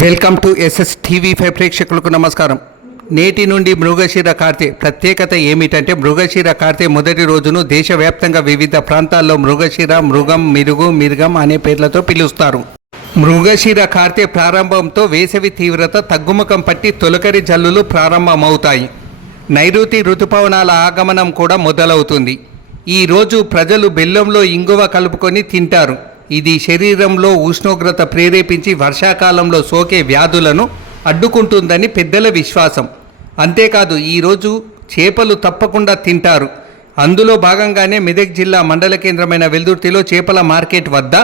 Welcome to SS TV5 ప్రేక్షకులకు నమస్కారం. నేటి నుండి మృగశిర కార్తె ప్రత్యేకత ఏమిటంటే, మృగశిర కార్తె మొదటి రోజును దేశవ్యాప్తంగా వివిధ ప్రాంతాల్లో మృగశిర, మృగం, మిరుగం అనే పేర్లతో పిలుస్తారు. మృగశిర కార్తె ప్రారంభంతో వేసవి తీవ్రత తగ్గుముఖం పట్టి తొలకరి జల్లులు ప్రారంభమవుతాయి. నైరుతి ఋతుపవనాల ఆగమనం కూడా మొదలవుతుంది. ఈరోజు ప్రజలు బెల్లంలో ఇంగువ కలుపుకొని తింటారు. ఇది శరీరంలో ఉష్ణోగ్రత ప్రేరేపించి వర్షాకాలంలో సోకే వ్యాధులను అడ్డుకుంటుందని పెద్దల విశ్వాసం. అంతేకాదు ఈరోజు చేపలు తప్పకుండా తింటారు. అందులో భాగంగానే మెదక్ జిల్లా మండల కేంద్రమైన వెల్దుర్తిలో చేపల మార్కెట్ వద్ద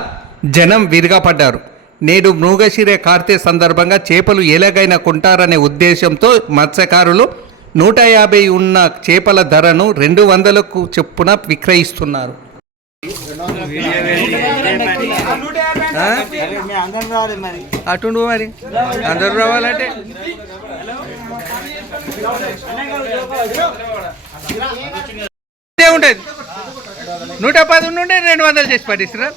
జనం విరగపడ్డారు. నేడు మృగశిర కార్తె సందర్భంగా చేపలు ఎలాగైనా కొంటారనే ఉద్దేశంతో మత్స్యకారులు 150 ఉన్న చేపల ధరను 200కు చొప్పున విక్రయిస్తున్నారు. అటుండు మరి అందరూ రావాలంటే ఉంటుంది. 110 నుండి 200 చేసి పట్టిస్తున్నారు.